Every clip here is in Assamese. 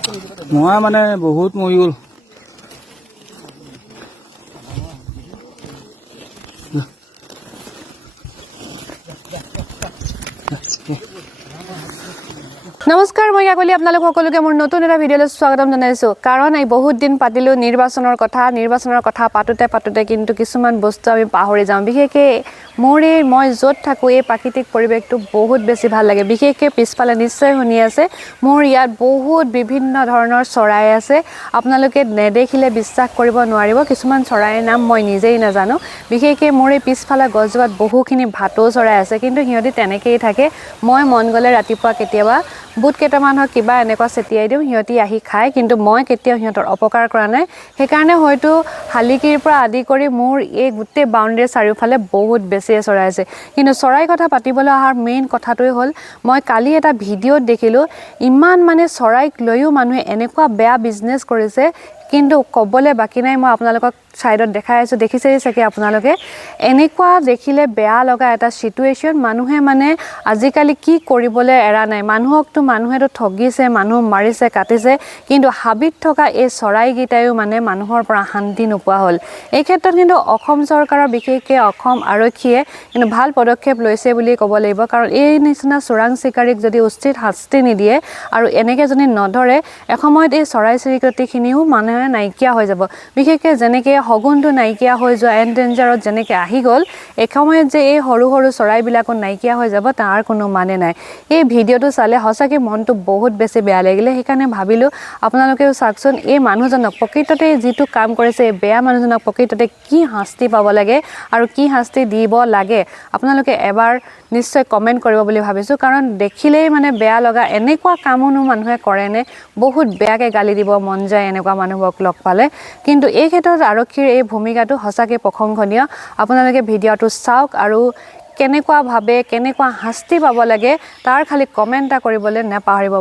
মই মানে বহুত মৰি গ'ল। নমস্কাৰ, মই কাকলি আপোনালোক সকলোকে মোৰ নতুন এটা ভিডিঅ'লৈ স্বাগতম জনাইছোঁ। কাৰণ এই বহুত দিন পাতিলোঁ নিৰ্বাচনৰ কথা পাতোঁতে কিন্তু কিছুমান বস্তু আমি পাহৰি যাওঁ। বিশেষকৈ মই য'ত থাকোঁ এই প্ৰাকৃতিক পৰিৱেশটো বহুত বেছি ভাল লাগে। বিশেষকৈ পিছফালে নিশ্চয় শুনি আছে, মোৰ ইয়াত বহুত বিভিন্ন ধৰণৰ চৰাই আছে। আপোনালোকে নেদেখিলে বিশ্বাস কৰিব নোৱাৰিব, কিছুমান চৰাইৰ নাম মই নিজেই নাজানো। বিশেষকৈ মোৰ এই পিছফালে গছজোপাত বহুখিনি ভাটৌ চৰাই আছে, কিন্তু সিহঁতি তেনেকৈয়ে থাকে। মই মন গ'লে ৰাতিপুৱা কেতিয়াবা বুট কেইটামান হওক কিবা এনেকুৱা ছটিয়াই দিওঁ, সিহঁতি আহি খায়, কিন্তু মই কেতিয়াও সিহঁতৰ অপকাৰ কৰা নাই। সেইকাৰণে হয়তো শালিকীৰ পৰা আদি কৰি মোৰ এই গোটেই বাউণ্ডেৰীৰ চাৰিওফালে বহুত বেছিয়ে চৰাই আছে। কিন্তু চৰাই কথা পাতিবলৈ অহাৰ মেইন কথাটোৱে হ'ল, মই কালি এটা ভিডিঅ'ত দেখিলোঁ ইমান মানে চৰাইক লৈও মানুহে এনেকুৱা বেয়া বিজনেছ কৰিছে, কিন্তু ক'বলৈ বাকী নাই। মই আপোনালোকক ছাইডত দেখাই আছোঁ, দেখিছেই চাগে আপোনালোকে। এনেকুৱা দেখিলে বেয়া লগা এটা চিটুৱেশ্যন। মানুহে মানে আজিকালি কি কৰিবলৈ এৰা নাই। মানুহেতো ঠগিছে, মানুহ মাৰিছে, কাটিছে, কিন্তু হাবিত থকা এই চৰাইকেইটাইও মানে মানুহৰ পৰা শান্তি নোপোৱা হ'ল। এই ক্ষেত্ৰত কিন্তু অসম চৰকাৰৰ, বিশেষকৈ অসম আৰক্ষীয়ে কিন্তু ভাল পদক্ষেপ লৈছে বুলি ক'ব লাগিব। কাৰণ এই নিচিনা চোৰাং চিকাৰীক যদি উচিত শাস্তি নিদিয়ে আৰু এনেকৈ যদি নধৰে, এসময়ত এই চৰাই চিৰিকটিখিনিও মানুহে নাইকিয়া হৈ যাব। বিশেষকৈ যেনেকৈ শগুনটো নাইকিয়া হৈ যোৱা এনডেঞ্জাৰত যেনেকৈ আহি গ'ল, এসময়ত যে এই সৰু সৰু চৰাইবিলাকো নাইকিয়া হৈ যাব তাৰ কোনো মানে নাই। এই ভিডিঅ'টো চালে সঁচাকৈ মনটো বহুত বেছি বেয়া লাগিলে। সেইকাৰণে ভাবিলোঁ আপোনালোকেও চাওকচোন, এই মানুহজনক প্ৰকৃততে যিটো কাম কৰিছে, এই বেয়া মানুহজনক প্ৰকৃততে কি শাস্তি পাব লাগে আৰু কি শাস্তি দিব লাগে, আপোনালোকে এবাৰ নিশ্চয় কমেণ্ট কৰিব বুলি ভাবিছোঁ। কাৰণ দেখিলেই মানে বেয়া লগা, এনেকুৱা কামোনো মানুহে কৰেনে? বহুত বেয়াকৈ গালি দিব মন যায় এনেকুৱা মানুহবোৰক লগ পালে। কিন্তু এই ক্ষেত্ৰত আৰক্ষীৰ এই ভূমিকাটো সঁচাকৈ প্ৰশংসনীয়। আপোনালোকে ভিডিঅ'টো চাওক আৰু কেনেকুৱাভাৱে কেনেকুৱা শাস্তি পাব লাগে তাৰ খালি কমেণ্ট এটা কৰিবলৈ নাপাহৰিব।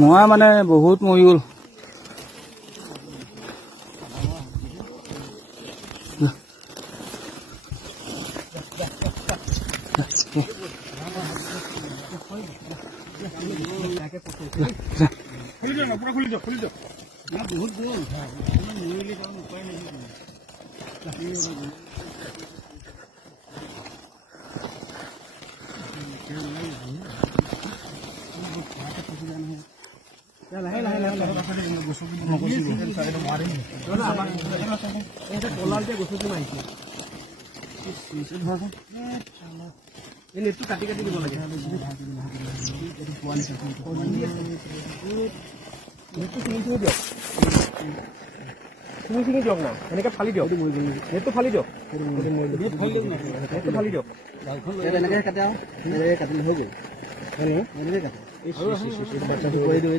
মই মানে বহুত মৰি গ'ল। কাটি কাটি দিব লাগে। দিয়ক না, এনেকে ফালি দিয়ক, নেটটো ফালি দিয়ক, নেটটো ফালি দিয়ক। এনেকে কাটে আৰু কাটিলে হৈ গ'ল। এনেকে কাটে বাচ্চাটো কৰি দিওঁ,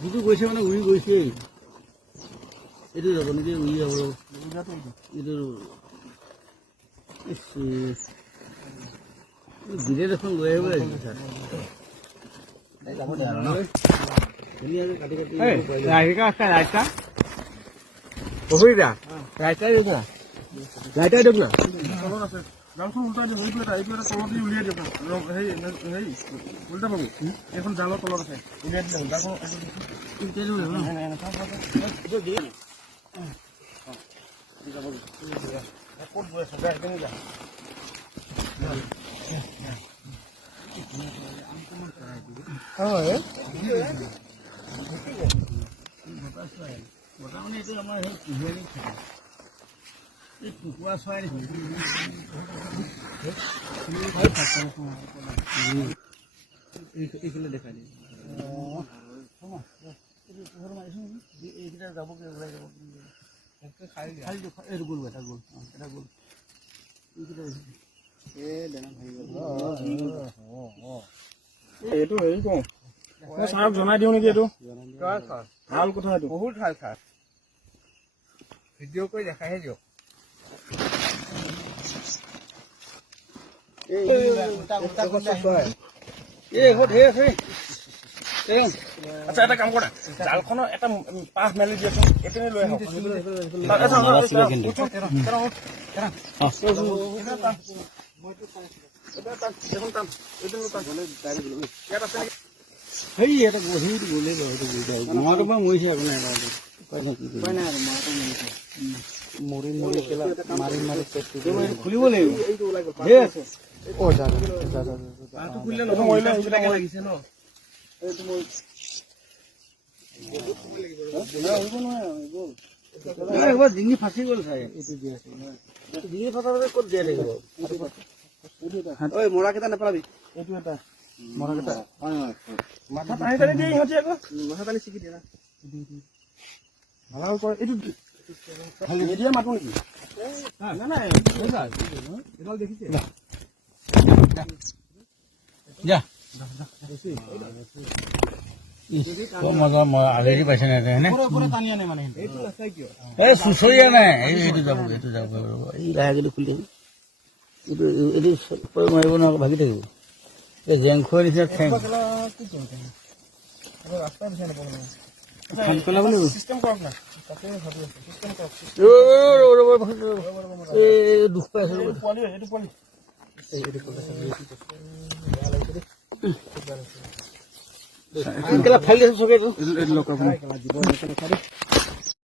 যিটো গৈছে মানে উৰি গৈছেই, এইটো যাব নেকি? উৰি যাব এইটো দিলে দেখোন লৈ আহিব লাগিছিল ছাৰ। কাটি কাটি ৰাইটাই দিয়ক না। তলত আছে জালখন উল্টাই দিম এইটো এটা তলত দি উলিয়াই দিম হেৰি উল্টা পাব এইখন জালৰ তলত আছে উলিয়াই দিলে জালখন ক'ত গৈ আছে বেয়া কেনে যা হয় বৰ্তমান এইটো আমাৰ সেই কুঁহিয়াৰী থাকে এই কুকুৰা চৰাই এইখিনি দেখাই দিম এইকেইটা যাব ওলাই যাব এইটো গ'ল এটা গ'ল এটা গ'ল এইটো হেৰি কওঁ মই ছাৰক জনাই দিওঁ নেকি এইটো ভাল কথা এইটো বহুত ভাল ছাৰ ভিডিঅ' কৰি দেখাইহে দিয়ক আচ্ছা এটা কাম কৰা জালখনৰ এটা পাহ মেলি দিয়াচোন এইপিনে লৈ আহক খুলিব লাগিব লাগিছে ন ডিঙি ফাঁচি গ'ল চাই ডিঙি ফচাৰ ক'ত দিয়া থাকিব মৰাকেইটা নেপেলাবি এইটো এটা মৰাকেইটা মাথা টানি টানি দিয়ে ইহঁতি আকৌ মাথা টানি ছিগি দিয়ে ভাল কৰে এইটো এতিয়া মাতো নেকি নাই এডাল দেখিছে আবেলি পাইছে নাই টানি আনে মানে এইটো নাচাই কিয় এই চুচৰীয়া নাই এইটো যাব এই লাহেকে খুলি দিম এইটো মাৰিব নোৱাৰো ভাগি থাকিব এই জেংখোৱাৰ নিচিনা ঠেং ৰাস্তা বিচাৰি নাপাব চিষ্টেম কৰক না তাতে ভাবি আছো চিষ্টেম কৰক দুখ পাই আছো পোৱালি এইটো পোৱালি ফাইল দিছো চকে